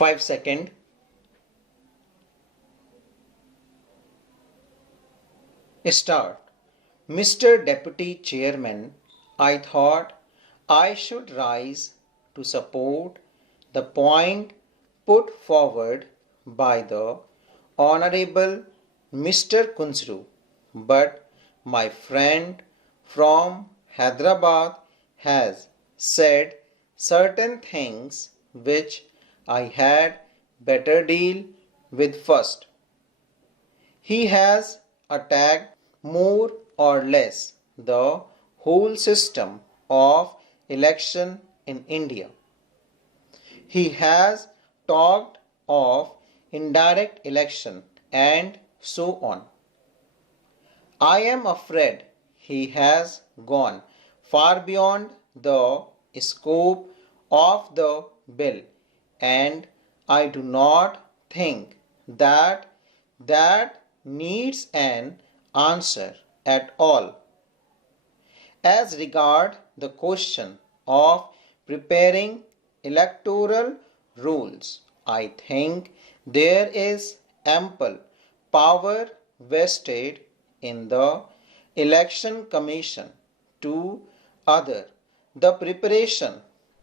5 seconds. Start. Mr. Deputy Chairman, I thought I should rise to support the point put forward by the Honorable Mr. Kunzru, but my friend from Hyderabad has said certain things which I had better deal with first. He has attacked more or less the whole system of election in India. He has talked of indirect election and so on. I am afraid he has gone far beyond the scope of the bill, and I do not think that needs an answer at all. As regard the question of preparing electoral rules, I think there is ample power vested in the Election Commission to other the preparation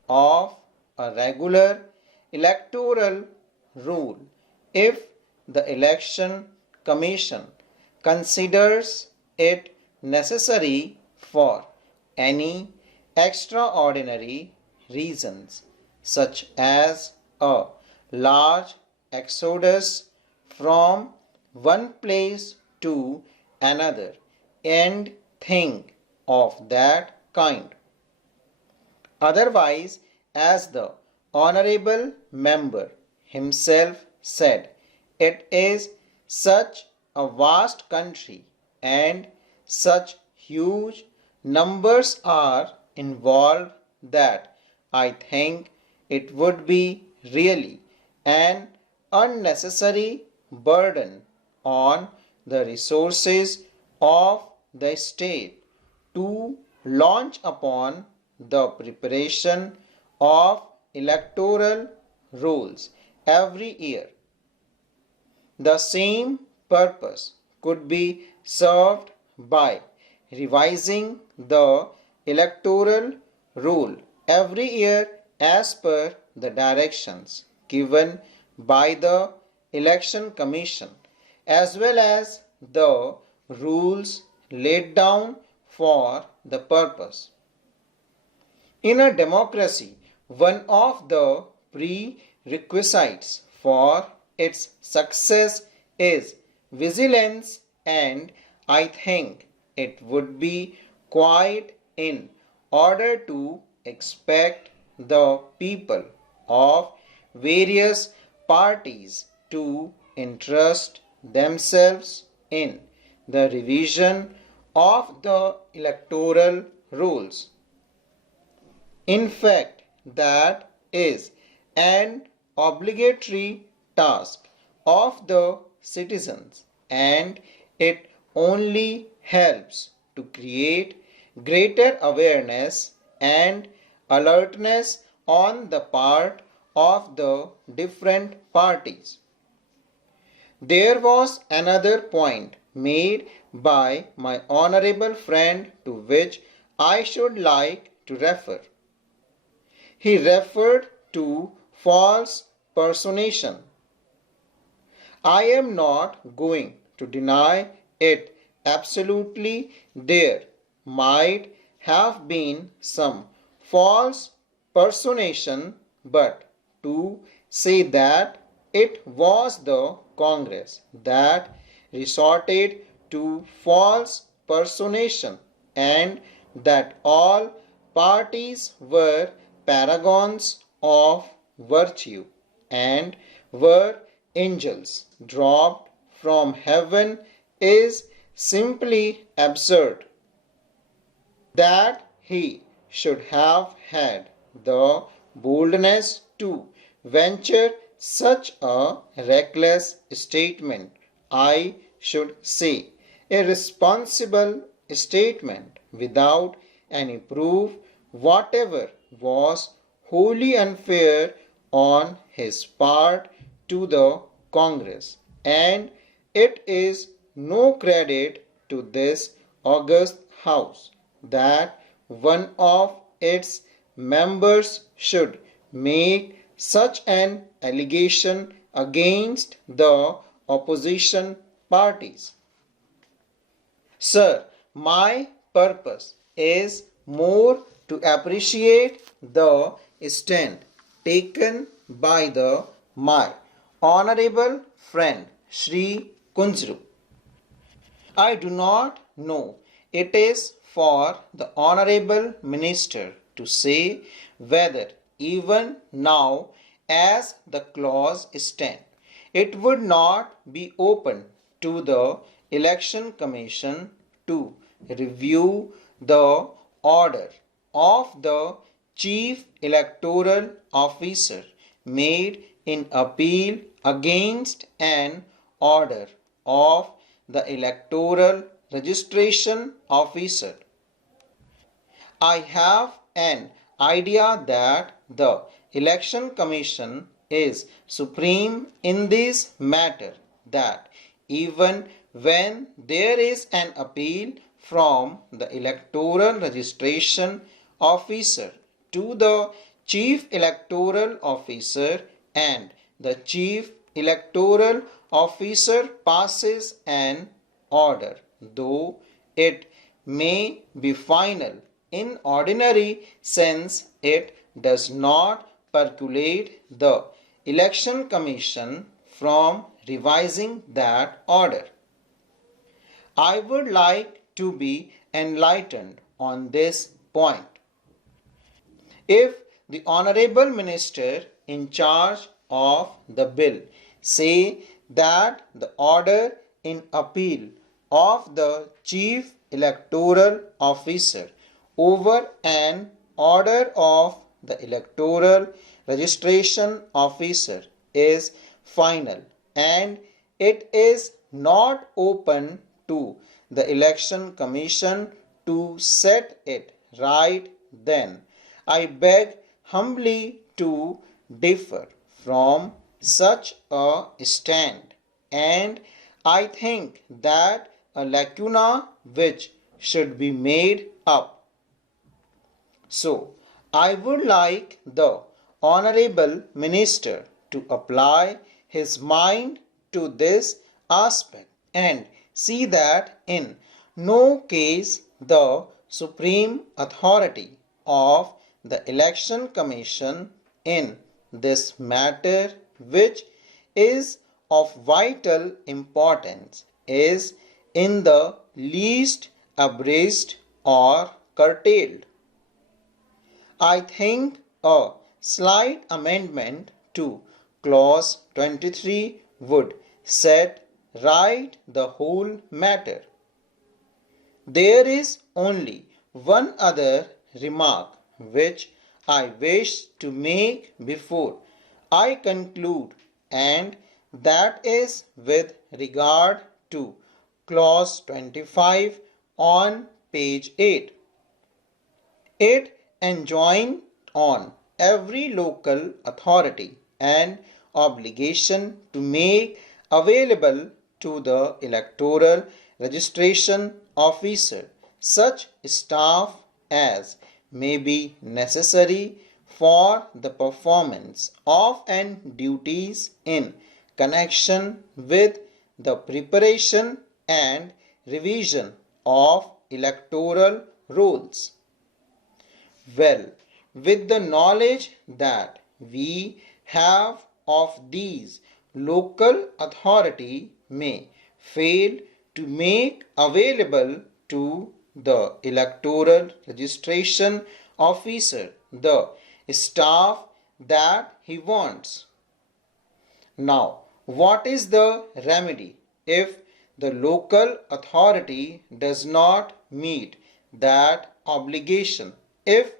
of a regular electoral rule if the Election Commission considers it necessary for any extraordinary reasons, such as a large exodus from one place to another, and thing of that kind. Otherwise, as the honorable member himself said, it is such a vast country and such huge numbers are involved that I think it would be really an unnecessary burden on the resources of the state to launch upon the preparation of electoral rolls every year. The same purpose could be served by revising the electoral roll every year as per the directions given by the Election Commission, as well as the rules laid down for the purpose. In a democracy, one of the prerequisites for its success is vigilance, and I think it would be quite in order to expect the people of various parties to interest themselves in the revision of the electoral rules. In fact, that is an obligatory task of the citizens, and it only helps to create greater awareness and alertness on the part of the different parties. There was another point made by my honorable friend to which I should like to refer. He referred to false personation. I am not going to deny it absolutely. There might have been some false personation, but to say that it was the Congress that resorted to false personation and that all parties were paragons of virtue and were angels dropped from heaven is simply absurd. That he should have had the boldness to venture such a reckless statement, I should say a responsible statement without any proof whatever, was wholly unfair on his part to the Congress, and it is no credit to this august House that one of its members should make such an allegation against the opposition parties. Sir, my purpose is more to appreciate the stand taken by my honorable friend Sri Kunjru. I do not know. It is for the Honorable Minister to say whether even now, as the clause stands, it would not be open to the Election Commission to review the order of the Chief Electoral Officer made in appeal against an order of the Electoral Registration Officer. I have an idea that the Election Commission is supreme in this matter, that even when there is an appeal from the Electoral Registration Officer to the Chief Electoral Officer and the Chief Electoral Officer passes an order, though it may be final, in ordinary sense it does not perculate the Election Commission from revising that order. I would like to be enlightened on this point. If the Honorable Minister in charge of the bill say that the order in appeal of the Chief Electoral Officer over an order of the Electoral Registration Officer is final and it is not open to the Election Commission to set it right, then I beg humbly to differ from such a stand, and I think that a lacuna which should be made up. So, I would like the Honorable Minister to apply his mind to this aspect and see that in no case the supreme authority of the Election Commission in this matter, which is of vital importance, is in the least abridged or curtailed. I think a slight amendment to clause 23 would set right the whole matter. There is only one other remark which I wish to make before I conclude, and that is with regard to clause 25 on page 8. It enjoins on every local authority an obligation to make available to the Electoral Registration Officer such staff as may be necessary for the performance of an duties in connection with the preparation and revision of electoral rolls. Well, with the knowledge that we have of these, local authority may fail to make available to the Electoral Registration Officer the staff that he wants. Now, what is the remedy if the local authority does not meet that obligation, if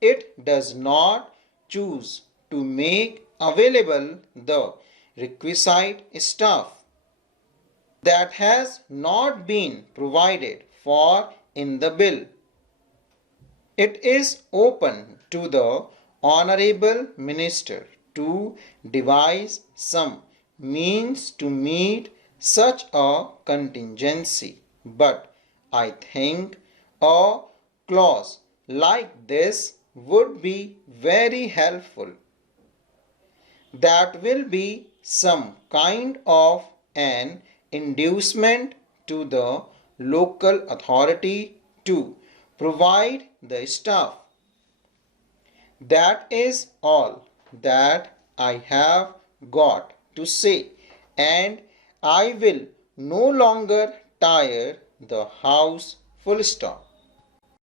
it does not choose to make available the requisite staff that has not been provided for in the bill? It is open to the Honorable Minister to devise some means to meet such a contingency. But I think a clause like this would be very helpful. That will be some kind of an inducement to the local authority to provide the staff. That is all that I have got to say, and I will no longer tire the house. Full stop.